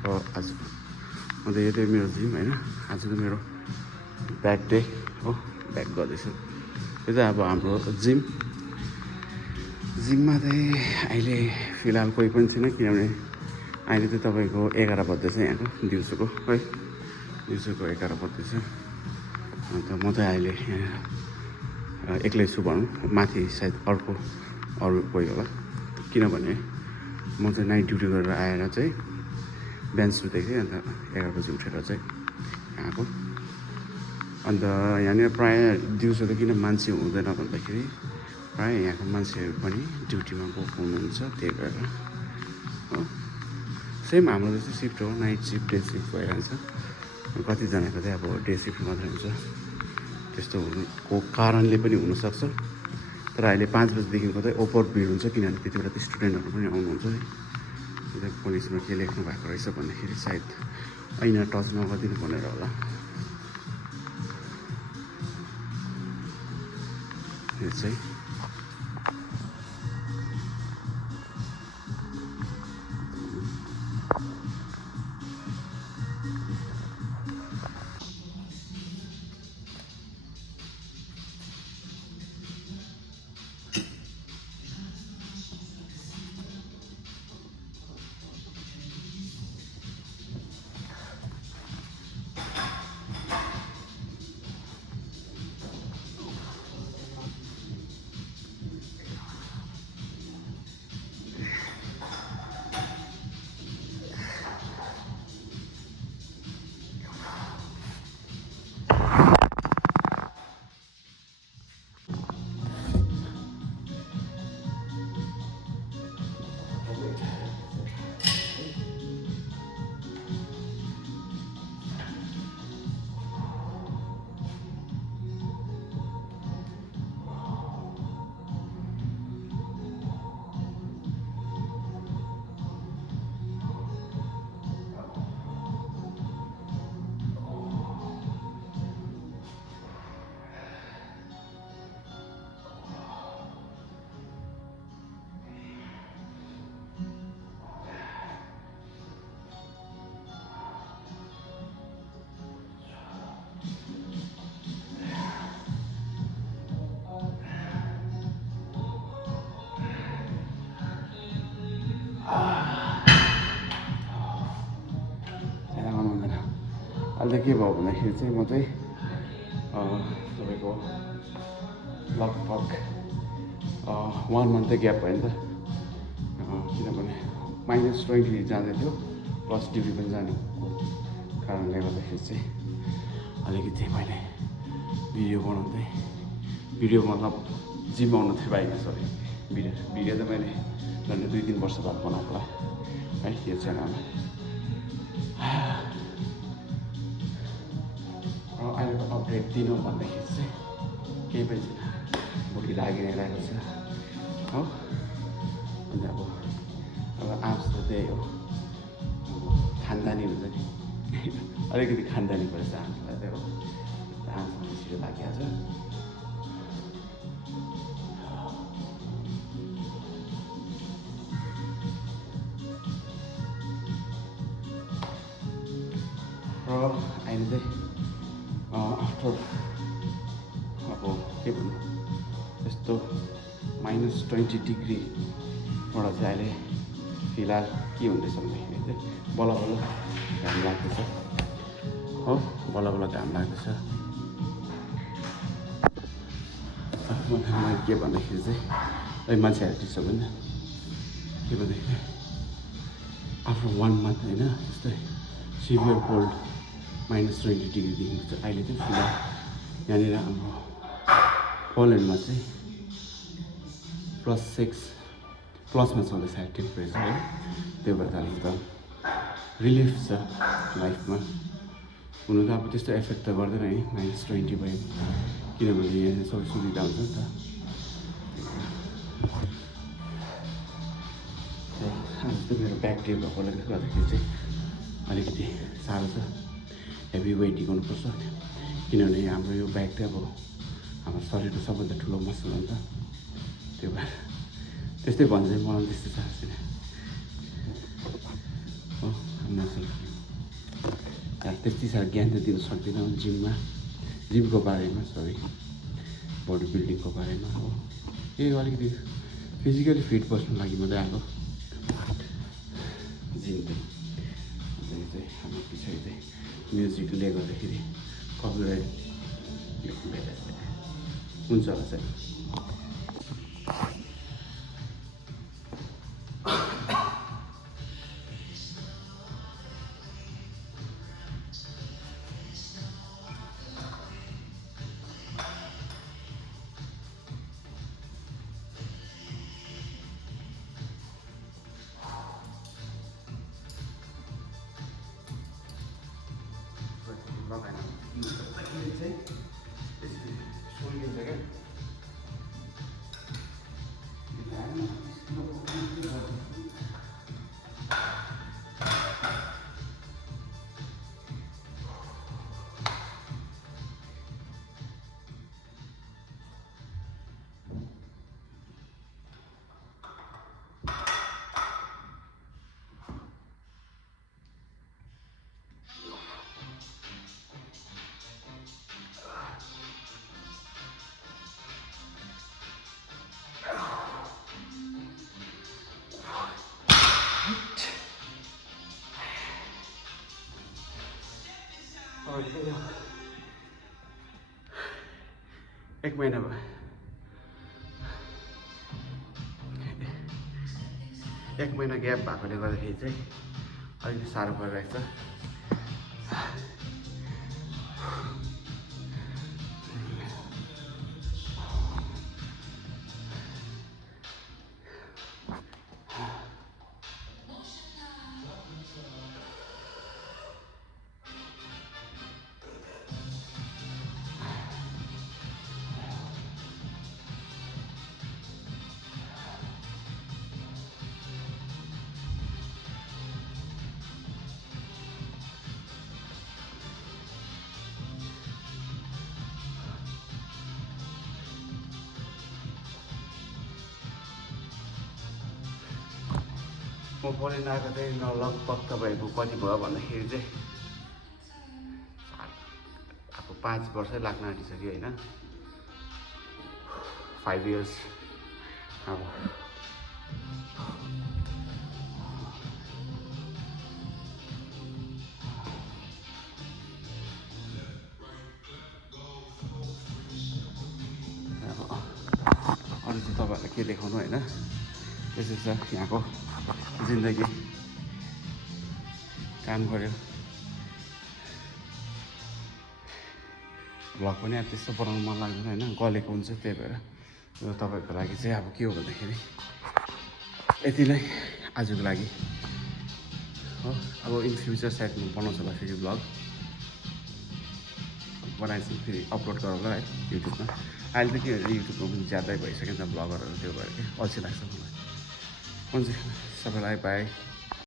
आज अन्त यो चाहिँ मेरो जिम होइन, आज चाहिँ मेरो ब्याक डे हो, ब्याक गर्दैछु। यो चाहिँ अब हाम्रो जिममा चाहिँ अहिले फिलहाल कोही पनि छैन, किनभने अहिले चाहिँ तपाईँको 11 बज्दैछ यहाँको दिउँसोको है, दिउँसोको 11 बज्दैछ। अन्त म चाहिँ अहिले यहाँ एक्लै छु भनौँ, माथि सायद अरू कोही होला, किनभने म चाहिँ नाइट ड्युटी गरेर आएर चाहिँ बिहान सुतेको थिएँ, अन्त 11 बजी उठेर चाहिँ आएको। अन्त यहाँनिर प्रायः दिउँसो त किन मान्छे हुँदैन भन्दाखेरि प्रायः यहाँको मान्छेहरू पनि ड्युटीमा गएको हुनुहुन्छ, त्यही भएर हो। सेम हाम्रो जस्तो सिफ्ट हो, नाइट सिफ्ट डे सिफ्ट भइहाल्छ। कतिजनाको चाहिँ अब डे सिफ्ट मात्रै हुन्छ, त्यस्तो हुनुको कारणले पनि हुनसक्छ। तर अहिले 5 बजीदेखिको चाहिँ ओभर भिड हुन्छ, किनभने त्यति बेला त स्टुडेन्टहरू पनि आउनुहुन्छ है। त्यही पुलिसमा के लेख्नु भएको रहेछ भन्दाखेरि सायद ऐना टच नगरिदिनु भनेर होला। यो चाहिँ अहिले के भयो भन्दाखेरि चाहिँ म चाहिँ तपाईँको लगभग 1 मन्थ ग्याप भयो नि त, किनभने -20 जाँदै थियो, प्लस ड्युटी पनि जाने कारणले गर्दाखेरि चाहिँ अलिकति मैले भिडियो मतलब जिम आउनु थियो बाइक, सरी भिडियो त मैले झन्डै 2-3 वर्ष बाद बनाएको होला है यो च्यानलमा। अहिलेको अपडेट दिनु भन्दाखेरि चाहिँ केही पनि छैन, भुँडी लागि नै रहेको छ हो। अनि अब आँस त त्यही हो, खानदानी हुन्छ नि अलिकति खानदानी परेछ आँसलाई चाहिँ हो, आँसमा छिटो लागिहाल्छ। र अहिले चाहिँ आफ्टर अब के भन्नु, यस्तो -20 डिग्रीबाट चाहिँ अहिले फिलहाल के हुँदैछ भन्दाखेरि चाहिँ बल्ल घाम लाग्दैछ हो, बल्ल घाम लाग्दैछ। मैले के भन्दाखेरि चाहिँ मान्छेहरू डिस्टर्ब होइन, के भन्दाखेरि आफ्टर 1 मन्थ होइन, जस्तै सिभियर कोल्ड -20 डिग्रीदेखिको चाहिँ अहिले चाहिँ फिलहाल यहाँनिर हाम्रो पोल्यान्डमा चाहिँ प्लसमा चल्दैछ टेम्परेचर है। त्यो भएर अलिकति रिलिफ छ लाइफमा। हुनु त अब त्यस्तो एफेक्ट त गर्दैन है -20 भयो, किनभने यहाँ सबै सुविधा हुन्छ नि त। आज त मेरो ब्याक डे भएकोले गर्दाखेरि चाहिँ अलिकति साह्रो छ, हेभी वेट गर्नुपर्छ, किनभने हाम्रो यो ब्याक चाहिँ अब हाम्रो शरीरको सबभन्दा ठुलो मसल हो नि त। त्यो भएर त्यस्तै भन्छ, मलाई त्यस्तो साह्रो छैन हो। नसल त्यति साह्रो ज्ञान त दिन सक्दिनँ जिमको बारेमा सरी बडी बिल्डिङको बारेमा हो यही अलिकति फिजिकली फिट बस्नु लागि मात्रै आएको जिम चाहिँ हाम्रो पछाडि चाहिँ म्युजिकले गर्दाखेरि कपिराइट हुन्छ होला चाहिँ लगाएन चाहिँ यसरी सोलिन्छ क्या एक महिना भयो एक महिना ग्याप भएकोले गर्दाखेरि चाहिँ अलिकति साह्रो परिरहेको छ म पढेन आएको चाहिँ लगभग तपाईँको कति भयो भन्दाखेरि चाहिँ अब 5 वर्षै लाग्न आँटिसक्यो होइन 5 years अब अरू चाहिँ तपाईँहरूलाई के देखाउनु होइन त्यसै छ यहाँको जिन्दगी काम गऱ्यो भ्लग पनि अब त्यस्तो बनाउनु मन लाग्दैन होइन गलेको हुन्छ त्यही भएर र तपाईँहरूको लागि चाहिँ अब के हो भन्दाखेरि यति नै आजको लागि हो अब इन फ्युचर सायद म बनाउँछु होला फेरि भ्लग बनाएपछि फेरि अपलोड गरौँला है युट्युबमा अहिले त के भन्छ युट्युबमा पनि ज्यादै भइसक्यो नि त भ्लगरहरू त्यो भएर के अल्छी लाग्छ मलाई हुन्छ सबैलाई बाई